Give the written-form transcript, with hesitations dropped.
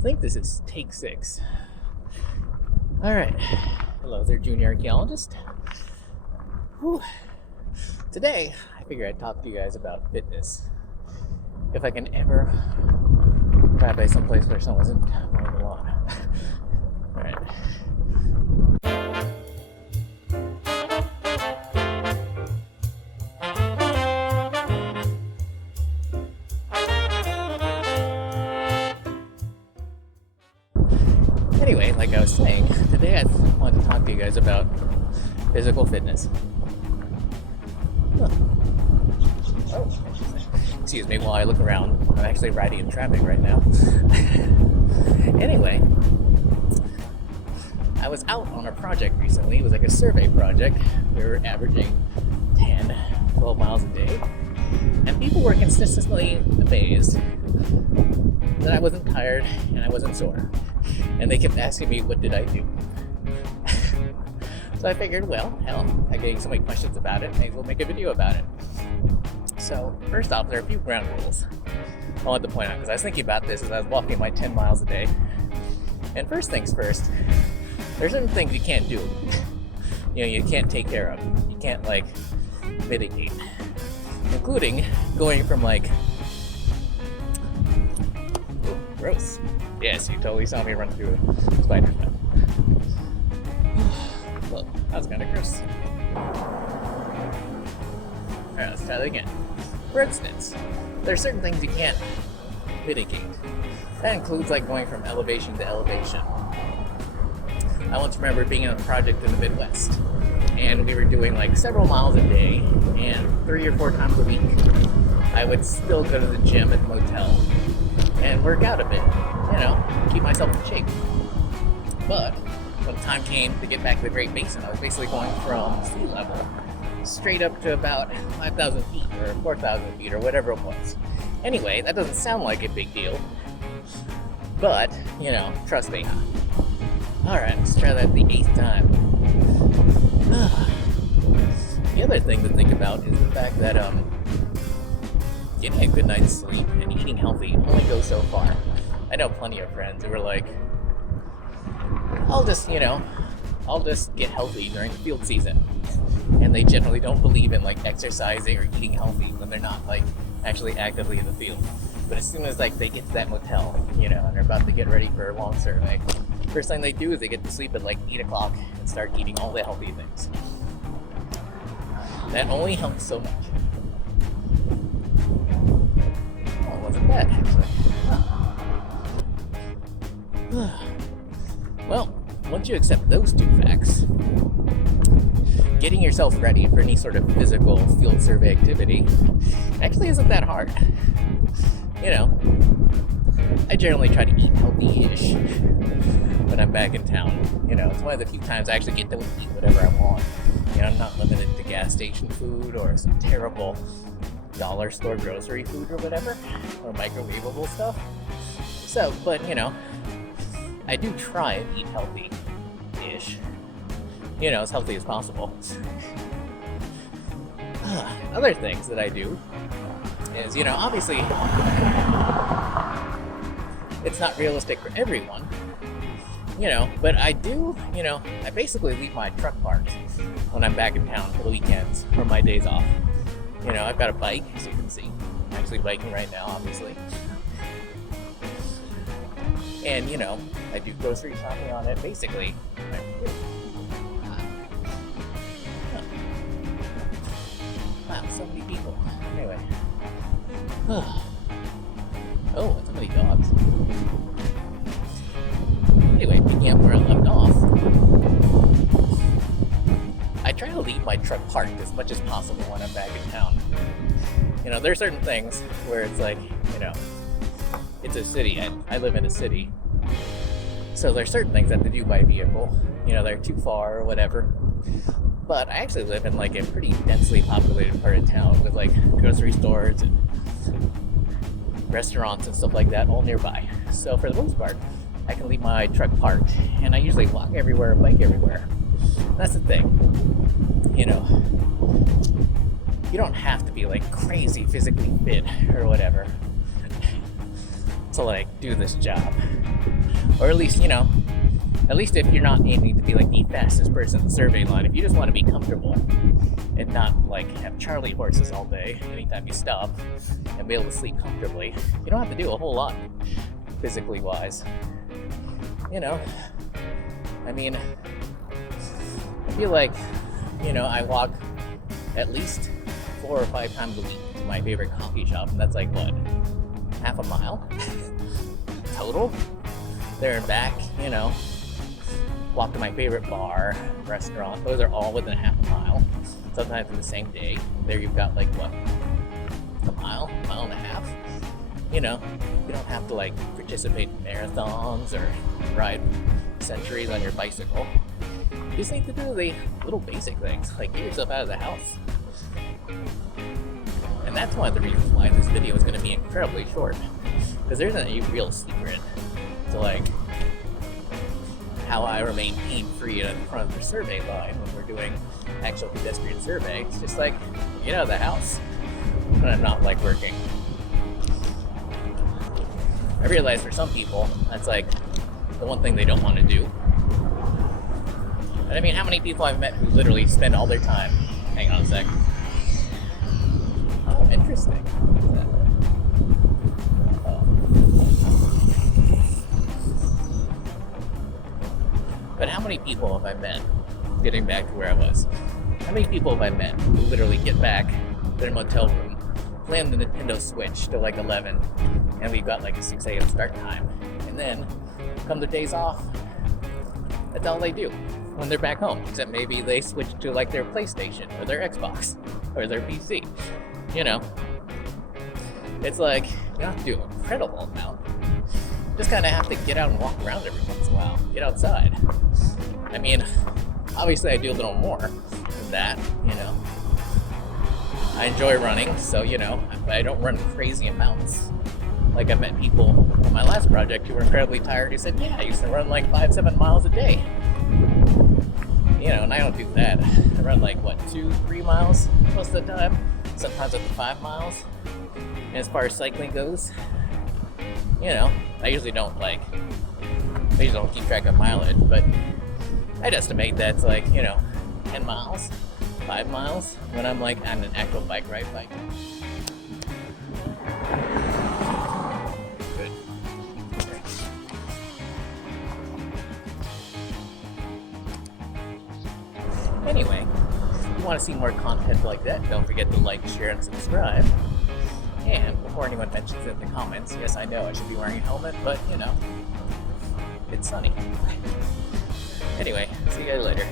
I think this is take 6. All right. Hello there, junior archaeologist. Whew. Today, I figured I'd talk to you guys about fitness. If I can ever drive by someplace where someone isn't mowing the lawn. All right. Anyway, like I was saying, today I wanted to talk to you guys about physical fitness. Oh, excuse me while I look around. I'm actually riding in traffic right now. Anyway, I was out on a project recently. It was like a survey project. We were averaging 10, 12 miles a day. And people were consistently amazed that I wasn't tired and I wasn't sore. And they kept asking me, what did I do? So I figured, well, hell, I'm getting so many questions about it, may as well make a video about it. So first off, there are a few ground rules I wanted to point out, because I was thinking about this as I was walking my 10 miles a day. And first things first, there's certain things you can't do. You can't take care of. You can't, mitigate. Including going from, oh, gross. Yes, you totally saw me run through a spider web. Well, that was kind of gross. Alright, let's try that again. For instance, there are certain things you can't mitigate. That includes going from elevation to elevation. I once remember being on a project in the Midwest, and we were doing several miles a day, and 3 or 4 times a week, I would still go to the gym at the motel and work out a bit, keep myself in shape. But when the time came to get back to the Great Basin, I was basically going from sea level straight up to about 5,000 feet or 4,000 feet or whatever it was. Anyway, that doesn't sound like a big deal, but, trust me. Alright, let's try that the 8th time. The other thing to think about is the fact that getting a good night's sleep and eating healthy only goes so far. I know plenty of friends who are like, I'll just get healthy during the field season. And they generally don't believe in exercising or eating healthy when they're not actually actively in the field. But as soon as they get to that motel, and they're about to get ready for a long survey, first thing they do is they get to sleep at 8 o'clock and start eating all the healthy things. That only helps so much. Oh, it wasn't bad actually. Well, once you accept those 2 facts, getting yourself ready for any sort of physical field survey activity actually isn't that hard. I generally try to eat healthy-ish when I'm back in town. It's one of the few times I actually get to eat whatever I want. I'm not limited to gas station food or some terrible dollar store grocery food or whatever, or microwavable stuff. So, but I do try and eat healthy-ish. As healthy as possible. Other things that I do is, obviously, it's not realistic for everyone, but I do, I basically leave my truck parked when I'm back in town for the weekends or my days off. I've got a bike, as you can see. I'm actually biking right now, obviously. And, I do grocery shopping on it, basically. Wow, so many people. Anyway. Oh, and so many dogs. Anyway, picking up where I left off, I try to leave my truck parked as much as possible when I'm back in town. There are certain things where it's it's a city. I live in a city. So there are certain things I have to do by vehicle. They're too far or whatever. But I actually live in a pretty densely populated part of town with grocery stores and restaurants and stuff like that all nearby. So for the most part, I can leave my truck parked, and I usually walk everywhere, bike everywhere. That's the thing. You don't have to be crazy physically fit or whatever. It's to like do this job, or at least if you're not aiming to be like the fastest person in the survey line, if you just want to be comfortable and not like have Charlie horses all day anytime you stop and be able to sleep comfortably, you don't have to do a whole lot physically wise. I mean, I feel like, I walk at least 4 or 5 times a week to my favorite coffee shop, and that's like what, half a mile total there and back. Walk to my favorite bar, restaurant, those are all within half a mile, sometimes in the same day. There you've got like what, a mile and a half. You don't have to like participate in marathons or ride centuries on your bicycle. You just need to do the little basic things, like get yourself out of the house. And that's one of the reasons why this video is going to be incredibly short, because there's a real secret to like how I remain pain-free in front of the survey line when we're doing actual pedestrian survey. It's just like, get out of the house when I'm not like working. I realize for some people, that's like the one thing they don't want to do. But I mean, how many people I've met who literally spend all their time, hang on a sec. Oh, interesting. But how many people have I met, getting back to where I was, how many people have I met who literally get back to their motel room, slam the Nintendo Switch to like 11, and we've got like a 6 a.m. start time, and then come their days off, that's all they do when they're back home, except maybe they switch to like their PlayStation or their Xbox or their PC. It's like, you have to do an incredible amount. Just kind of have to get out and walk around every once in a while, get outside. I mean, obviously I do a little more than that, I enjoy running, so I don't run crazy amounts. Like, I met people on my last project who were incredibly tired who said, yeah, I used to run like 5-7 miles a day. And I don't do that. I run like, what, 2-3 miles most of the time, sometimes up to 5 miles. And as far as cycling goes, I usually don't keep track of mileage, but I'd estimate that's like, 10 miles, 5 miles when I'm like on an actual bike ride. Good. Anyway, if you want to see more content like that, don't forget to like, share, and subscribe. And before anyone mentions it in the comments, yes, I know I should be wearing a helmet, but it's sunny. Anyway, see you guys later.